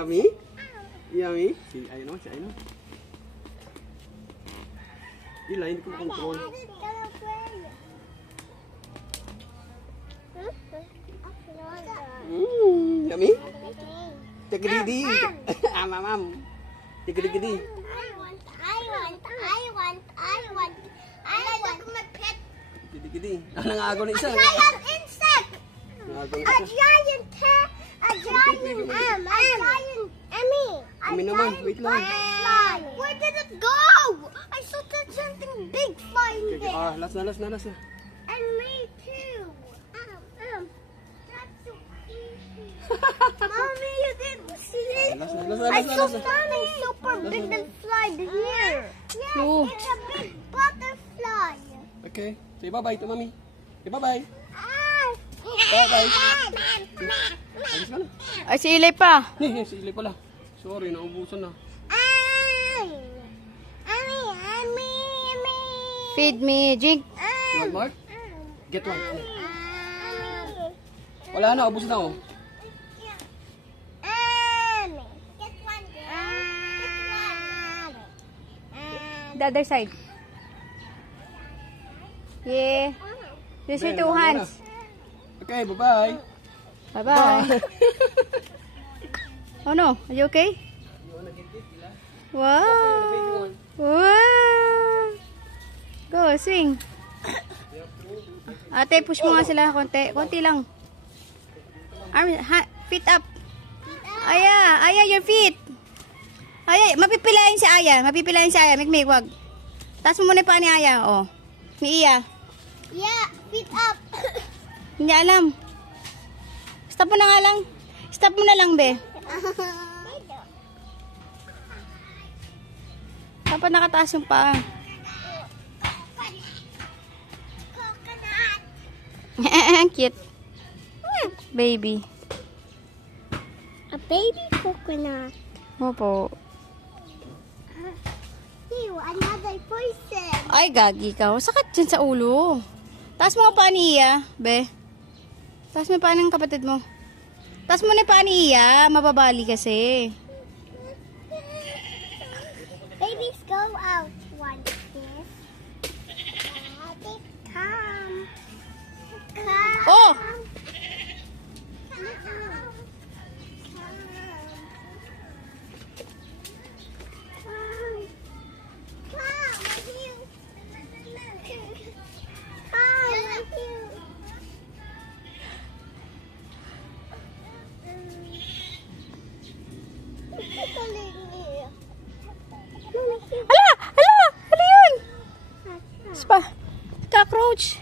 Yummy? Yummy? Si ayun naman, si ayun naman. Ila, hindi ko makontrol. Yummy? Tigri-di. Ma'am. Tigri-di. I want my pet. Tigri-di. Nangago na isa. A giant insect. Nangago na A isa. giant Ami naman, wait lang. Fly. Where did it go? I saw that something big flying Okay, there. last na. And me too. That's so easy. Mommy, you didn't see it? Last I saw na. something super big that flied here. Yes, Oh. it's a big butterfly. Okay, say bye-bye to Mami. Say bye-bye. Bye-bye. Alis ka na. Ay, si Ilay pa. Si Ilay pala. Sorry, naubusan na. Feed me, Jig. You want more? Get one. Wala na, ubus na oh. The other side. Yeah. Use your two hands. Okay, bye-bye. Bye-bye. Oh no, are you okay? Wow. Wow. Go, swing. Ate, push mo nga sila konti. Konti lang. Feet up. Aya, your feet. Aya, mapipilayin si Aya. Mikmik, wag. Taas mo muna pa ni Aya, oh. Ni Iya. Yeah, feet up. Hindi alam. Stop mo na nga lang. Stop mo na lang, be. Dapat nakataas yung paa. Coconut. Cute. Baby. A baby coconut. Opo. Ew, another person. Ay, gagi ka. Sakit dyan sa ulo. Taas mo nga paa ni Iya, be. Taas mo yung paa ng kapatid mo. Taas mo na yung paa ni Iya. Mababali kasi. Babies go out once this. Come. Come. Oh! Hala! Hala! Ano yun? Cockroach.